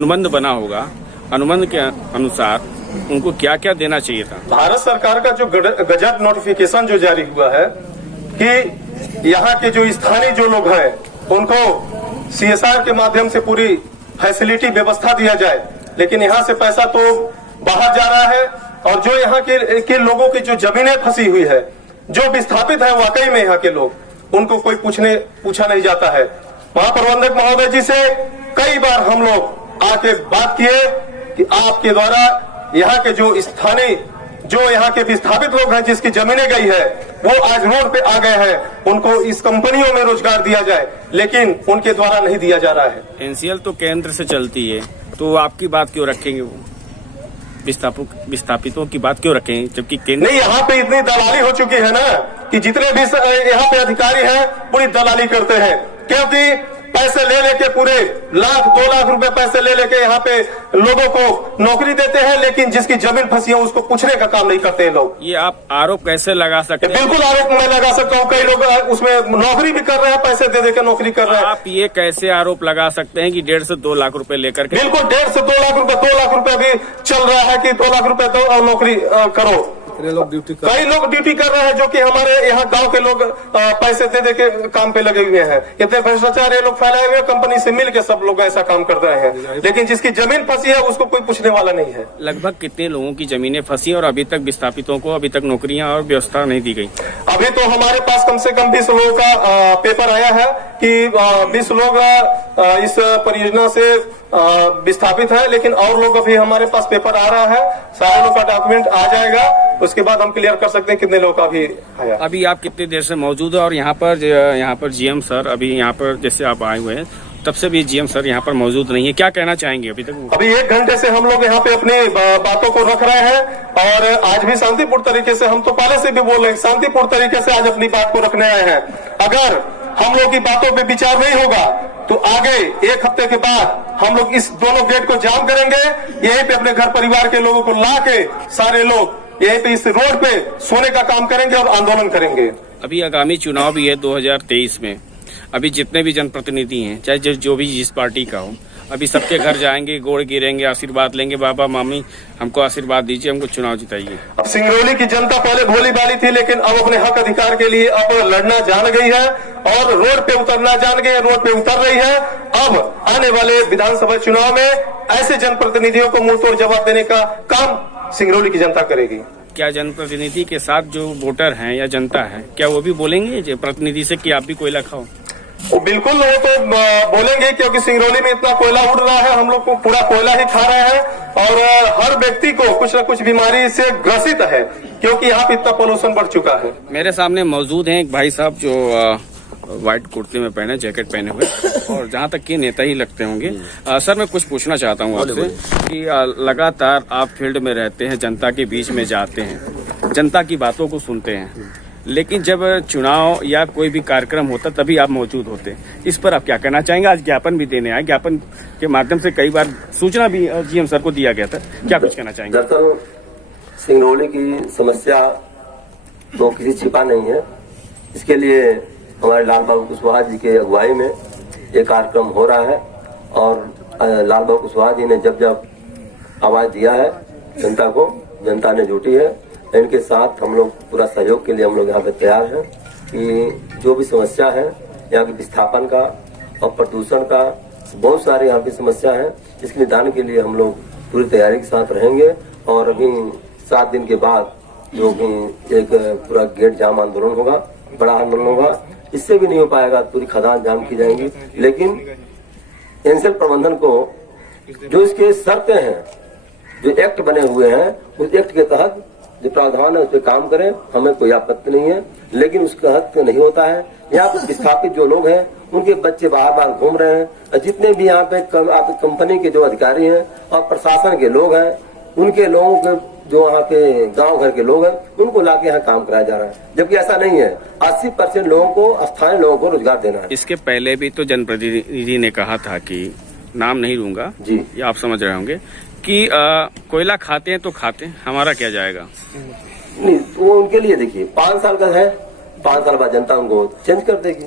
अनुबंध बना होगा, अनुबंध के अनुसार उनको क्या क्या देना चाहिए था? भारत सरकार का जो गजट नोटिफिकेशन जो जारी हुआ है कि यहाँ के जो स्थानीय जो लोग हैं उनको CSR के माध्यम से पूरी फैसिलिटी व्यवस्था दिया जाए, लेकिन यहाँ से पैसा तो बाहर जा रहा है और जो यहाँ के लोगों की जो जमीनें फंसी हुई है, जो विस्थापित है वाकई में यहाँ के लोग, उनको कोई पूछा नहीं जाता है। महाप्रबंधक महोदय जी से कई बार हम लोग आके बात किए कि आपके द्वारा यहाँ के जो स्थानीय जो यहाँ के विस्थापित लोग हैं जिसकी जमीनें गई है वो आज रोड पे आ गए हैं, उनको इस कंपनियों में रोजगार दिया जाए, लेकिन उनके द्वारा नहीं दिया जा रहा है। NCL तो केंद्र से चलती है, तो आपकी बात क्यों रखेंगे? वो विस्थापितों की बात क्यों रखेंगे जबकि केंद्र? नहीं, यहाँ पे इतनी दलाली हो चुकी है ना कि जितने भी यहाँ पे अधिकारी हैं पूरी दलाली करते हैं, क्योंकि पैसे ले लेके पूरे 1-2 लाख रुपए पैसे ले लेके यहाँ पे लोगों को नौकरी देते हैं, लेकिन जिसकी जमीन फंसी है उसको पूछने का काम नहीं करते हैं लोग। ये आप आरोप कैसे लगा सकते हैं? बिल्कुल आरोप मैं लगा सकता हूँ, कई लोग उसमें नौकरी भी कर रहे हैं, पैसे दे देकर नौकरी कर रहे हैं। आप ये कैसे आरोप लगा सकते हैं कि 1.5 से 2 लाख रुपए लेकर के? बिल्कुल 1.5 से 2 लाख रुपए, 2 लाख रुपए भी चल रहा है कि 2 लाख रुपए दो और नौकरी करो। कई लोग ड्यूटी कर रहे हैं जो कि हमारे यहाँ गांव के लोग पैसे दे दे के काम पे लगे हुए हैं। इतने भ्रष्टाचार ये लोग फैलाए हुए, कंपनी से मिल के सब लोग ऐसा काम कर रहे हैं, लेकिन जिसकी जमीन फंसी है उसको कोई पूछने वाला नहीं है। लगभग कितने लोगों की जमीनें फंसी और अभी तक विस्थापितों को अभी तक नौकरियां और व्यवस्था नहीं दी गई? अभी तो हमारे पास कम से कम 20 लोगों का पेपर आया है कि 20 लोग इस परियोजना से विस्थापित है, लेकिन और लोग अभी हमारे पास पेपर आ रहा है, सारे लोग का डॉक्यूमेंट आ जाएगा, उसके बाद हम क्लियर कर सकते हैं कितने लोग का अभी आया। अभी आप कितनी देर से मौजूद है और यहाँ पर GM सर अभी यहाँ पर जैसे आप आए हुए हैं तब से भी GM सर यहाँ पर मौजूद नहीं है, क्या कहना चाहेंगे? अभी तक अभी 1 घंटे से हम लोग यहाँ पे अपनी बातों को रख रहे हैं और आज भी शांतिपूर्ण तरीके से, हम तो पहले से भी बोल रहे हैं, शांतिपूर्ण तरीके से आज अपनी बात को रखने आए हैं। अगर हम लोग की बातों पे विचार नहीं होगा तो आगे 1 हफ्ते के बाद हम लोग इस दोनों गेट को जाम करेंगे, यहीं पे अपने घर परिवार के लोगों को ला के सारे लोग यहीं पे इस रोड पे सोने का काम करेंगे और आंदोलन करेंगे। अभी आगामी चुनाव भी है 2023 में, अभी जितने भी जनप्रतिनिधि हैं चाहे जो भी जिस पार्टी का हो, अभी सबके घर जाएंगे, गोड़ गिरेंगे, आशीर्वाद लेंगे, बाबा मामी हमको आशीर्वाद दीजिए, हमको चुनाव जिताइए। अब सिंगरौली की जनता पहले भोली भाली थी, लेकिन अब अपने हक अधिकार के लिए अब लड़ना जान गई है और रोड पे उतरना जान गई है, रोड पे उतर रही है। अब आने वाले विधानसभा चुनाव में ऐसे जनप्रतिनिधियों को मुंह तोड़ जवाब देने का काम सिंगरौली की जनता करेगी। क्या जनप्रतिनिधि के साथ जो वोटर हैं या जनता है, क्या वो भी बोलेंगे प्रतिनिधि से कि आप भी कोयला खाओ? वो बिल्कुल वो तो बोलेंगे, क्योंकि सिंगरौली में इतना कोयला उड़ रहा है, हम लोग को पूरा कोयला ही खा रहे हैं और हर व्यक्ति को कुछ न कुछ बीमारी से ग्रसित है, क्योंकि यहाँ पे इतना पोल्यूशन बढ़ चुका है। मेरे सामने मौजूद हैं एक भाई साहब जो व्हाइट कुर्ते में पहने, जैकेट पहने हुए और जहाँ तक कि नेता ही लगते होंगे। सर मैं कुछ पूछना चाहता हूँ आपसे कि लगातार आप फील्ड में रहते हैं, जनता के बीच में जाते हैं, जनता की बातों को सुनते हैं, लेकिन जब चुनाव या कोई भी कार्यक्रम होता तभी आप मौजूद होते, इस पर आप क्या कहना चाहेंगे? आज ज्ञापन भी देने आए, ज्ञापन के माध्यम से कई बार सूचना भी GM सर को दिया गया था, क्या कुछ कहना चाहेंगे? दरअसल सिंगरौली की समस्या तो किसी छिपा नहीं है, इसके लिए हमारे लाल बाबू कुशवाहा जी के अगुवाई में ये कार्यक्रम हो रहा है और लाल बाबू कुशवाहा जी ने जब जब आवाज दिया है जनता को, जनता ने जुटी है, इनके साथ हम लोग पूरा सहयोग के लिए हम लोग यहाँ पे तैयार हैं कि जो भी समस्या है यहाँ के विस्थापन का और प्रदूषण का, बहुत सारे यहाँ की समस्या है, इसके निदान के लिए हम लोग पूरी तैयारी के साथ रहेंगे। और अभी 7 दिन के बाद जो भी एक पूरा गेट जाम आंदोलन होगा, बड़ा आंदोलन होगा, इससे भी नहीं हो पाएगा, पूरी खदान जाम की जाएंगी, लेकिन NCL प्रबंधन को जो इसके शर्तें हैं, जो एक्ट बने हुए हैं, उस एक्ट के तहत जो प्रावधान है उस पर काम करें, हमें कोई आपत्ति नहीं है, लेकिन उसका हक नहीं होता है। यहाँ पे विस्थापित जो लोग हैं उनके बच्चे बाहर घूम रहे हैं, जितने भी यहाँ पे कंपनी के जो अधिकारी हैं और प्रशासन के लोग हैं, उनके लोगों के जो वहाँ पे गांव घर के लोग हैं उनको लाके यहाँ काम कराया जा रहा है, जबकि ऐसा नहीं है। 80% लोगों को, स्थानीय लोगों को रोजगार देना है। इसके पहले भी तो जनप्रतिनिधि ने कहा था कि नाम नहीं लूंगा जी, ये आप समझ रहे होंगे कि कोयला खाते हैं तो खाते हैं, हमारा क्या जाएगा? नहीं, वो उनके लिए देखिए 5 साल का है, 5 साल बाद जनता उनको चेंज कर देगी।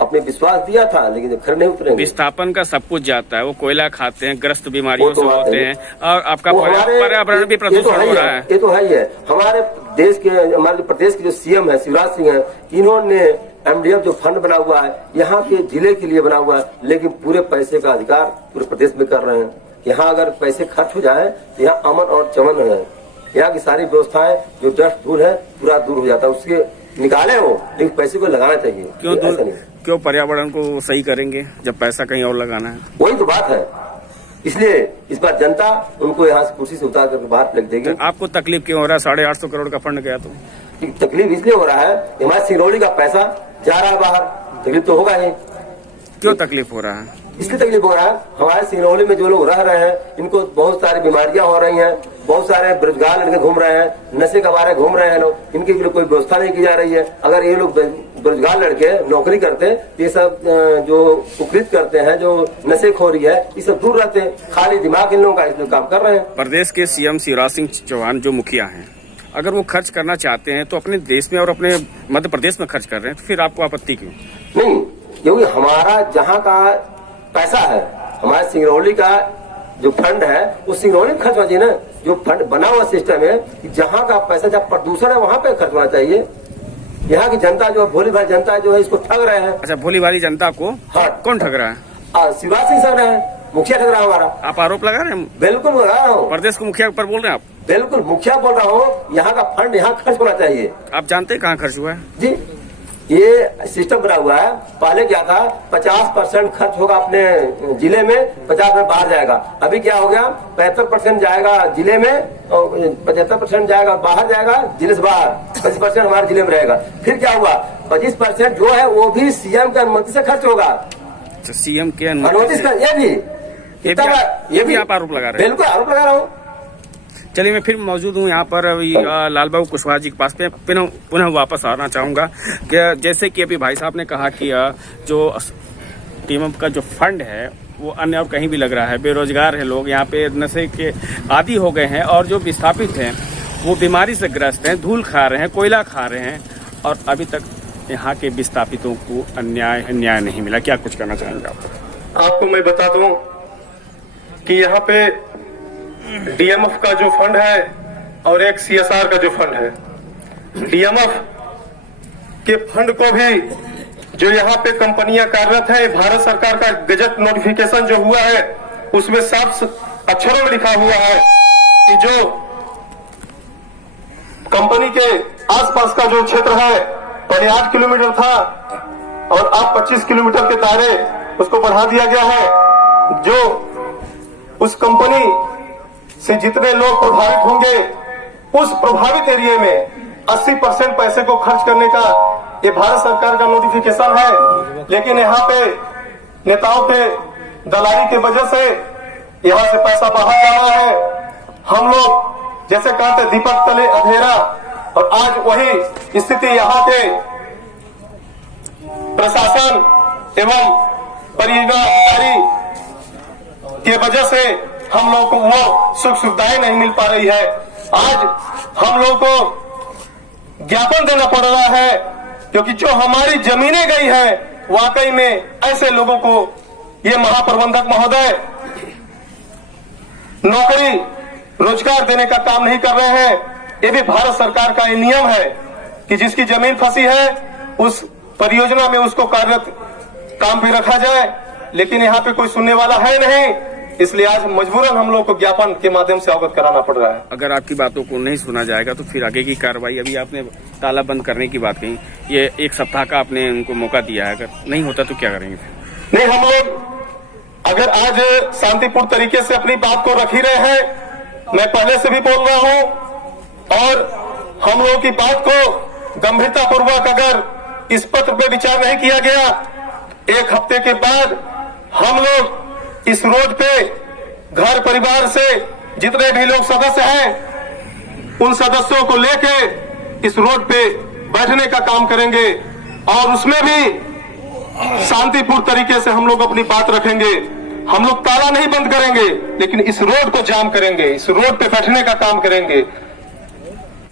अपने विश्वास दिया था, लेकिन खड़े नहीं उतरेंगे। विस्थापन का सब कुछ जाता है, वो कोयला खाते हैं, ग्रस्त बीमारियों से होते हैं, और आपका वो हमारे- पर्यावरण भी प्रदूषण हो रहा है। ये तो है ही है। हमारे देश के, हमारे प्रदेश के जो सीएम है शिवराज सिंह है, इन्होंने एमडीएफ जो फंड बना हुआ है यहाँ के जिले के लिए बना हुआ है, लेकिन पूरे पैसे का अधिकार पूरे प्रदेश में कर रहे हैं। यहाँ अगर पैसे खर्च हो जाए तो यहाँ अमन और चमन है। यहाँ की सारी व्यवस्थाएं जो डस्ट धूल है पूरा दूर हो जाता है, उसके निकाले हो, लेकिन पैसे को लगाना चाहिए। क्यों ऐसा नहीं। क्यों पर्यावरण को सही करेंगे जब पैसा कहीं और लगाना है? वही तो बात है। इसलिए इस बार जनता उनको यहाँ से कुर्सी से उतार करके बाहर फेंक देगी। आपको तकलीफ क्यों हो रहा है? 850 करोड़ का फंड गया तो तकलीफ इसलिए हो रहा है कि हमारे सिंगरौली का पैसा जा रहा है बाहर, तकलीफ तो होगा ही। क्यों तकलीफ हो रहा है? इसलिए तकलीफ हो रहा है, हमारे सिंगरौली में जो लोग रह रहे हैं इनको बहुत सारी बीमारियां हो रही हैं, बहुत सारे बेरोजगार लड़के घूम रहे हैं, नशे का बारे घूम रहे हैं लोग, इनके लिए कोई व्यवस्था नहीं की जा रही है। अगर ये लोग बेरोजगार लड़के नौकरी करते, ये सब जो कुकृत करते हैं, जो नशेखोरी है, ये सब दूर रहते। खाली दिमाग इन लोगों का इसलिए काम कर रहे हैं। प्रदेश के सीएम शिवराज सिंह चौहान जो मुखिया हैं, अगर वो खर्च करना चाहते हैं तो अपने देश में और अपने मध्य प्रदेश में खर्च कर रहे हैं, तो फिर आपको आपत्ति क्यों? नहीं, क्योंकि हमारा जहाँ का पैसा है, हमारे सिंगरौली का जो फंड है वो सिंगरौली में खर्च होना चाहिए ना। जो फंड बना हुआ सिस्टम है कि जहाँ का पैसा, जब प्रदूषण है वहाँ पे खर्च होना चाहिए। यहाँ की जनता जो भोली भाली जनता जो है इसको ठग रहे हैं। अच्छा, भोली भाली जनता को हाँ। कौन ठग रहा है? शिवराज सिंह साहब है, मुखिया ठग रहा है हमारा। आप आरोप लगा रहे हैं? बिल्कुल लगा रहा हूँ, प्रदेश के मुखिया पर बोल रहे हैं आप? बिल्कुल मुखिया बोल रहा हूँ। यहाँ का फंड यहाँ खर्च होना चाहिए। आप जानते हैं कहाँ खर्च हुआ है? जी, ये सिस्टम बना हुआ है। पहले क्या था, 50% खर्च होगा अपने जिले में, 50% बाहर जाएगा। अभी क्या हो गया, 75% जाएगा जिले में और 75% जाएगा बाहर जाएगा, जिले से बाहर 25% हमारे जिले में रहेगा। फिर क्या हुआ, 25% जो है वो भी सीएम की अनुमति से खर्च होगा। अच्छा, सीएम के अनुमति से ये भी आप आरोप लगा रहे हैं? बिल्कुल आरोप लगा रहा हूँ। चलिए, मैं फिर मौजूद हूँ यहाँ पर अभी लाल बाबू कुशवाहा जी के पास में। पुनः वापस आना चाहूंगा कि जैसे कि अभी भाई साहब ने कहा कि जो टीम का जो फंड है वो अन्य और कहीं भी लग रहा है। बेरोजगार है लोग, यहाँ पे नशे के आदी हो गए हैं, और जो विस्थापित हैं वो बीमारी से ग्रस्त हैं, धूल खा रहे हैं, कोयला खा रहे हैं, और अभी तक यहाँ के विस्थापितों को न्याय नहीं मिला। क्या कुछ करना चाहेंगे आप? आपको मैं बता दूं कि यहाँ पे डीएमएफ का जो फंड है और एक सीएसआर का जो फंड है, डीएमएफ के फंड को भी जो यहाँ पे कंपनियां कार्यरत है, भारत सरकार का गजट नोटिफिकेशन जो हुआ है उसमें साफ अक्षरों में लिखा हुआ है कि जो कंपनी के आसपास का जो क्षेत्र है पहले 8 किलोमीटर था और अब 25 किलोमीटर के दायरे उसको बढ़ा दिया गया है। जो उस कंपनी से जितने लोग प्रभावित होंगे, उस प्रभावित एरिया में 80% पैसे को खर्च करने का ये भारत सरकार का नोटिफिकेशन है। लेकिन यहाँ पे नेताओं के दलाली की वजह से यहाँ से पैसा बाहर जा रहा है। हम लोग जैसे कहते दीपक तले अंधेरा, और आज वही स्थिति यहाँ के प्रशासन एवं परियोजना अधिकारी की वजह से हम लोग को वो सुख सुविधाएं नहीं मिल पा रही है। आज हम लोग को ज्ञापन देना पड़ रहा है, क्योंकि जो हमारी जमीनें गई है वाकई में ऐसे लोगों को ये महाप्रबंधक महोदय नौकरी रोजगार देने का काम नहीं कर रहे हैं। ये भी भारत सरकार का ये नियम है कि जिसकी जमीन फंसी है उस परियोजना में उसको कार्यरत काम भी रखा जाए, लेकिन यहाँ पे कोई सुनने वाला है नहीं, इसलिए आज मजबूरन हम लोग को ज्ञापन के माध्यम से अवगत कराना पड़ रहा है। अगर आपकी बातों को नहीं सुना जाएगा तो फिर आगे की कार्रवाई, अभी आपने ताला बंद करने की बात कही, ये 1 सप्ताह का आपने उनको मौका दिया है, अगर नहीं होता तो क्या करेंगे? नहीं, हम लोग अगर आज शांतिपूर्ण तरीके से अपनी बात को रख ही रहे हैं, मैं पहले से भी बोल रहा हूं, और हम लोगों की बात को गंभीरता पूर्वक अगर इस पत्र पे विचार नहीं किया गया, 1 हफ्ते के बाद हम लोग इस रोड पे घर परिवार से जितने भी लोग सदस्य हैं उन सदस्यों को लेके इस रोड पे बैठने का काम करेंगे, और उसमें भी शांतिपूर्ण तरीके से हम लोग अपनी बात रखेंगे। हम लोग ताला नहीं बंद करेंगे, लेकिन इस रोड को जाम करेंगे, इस रोड पे बैठने का काम करेंगे।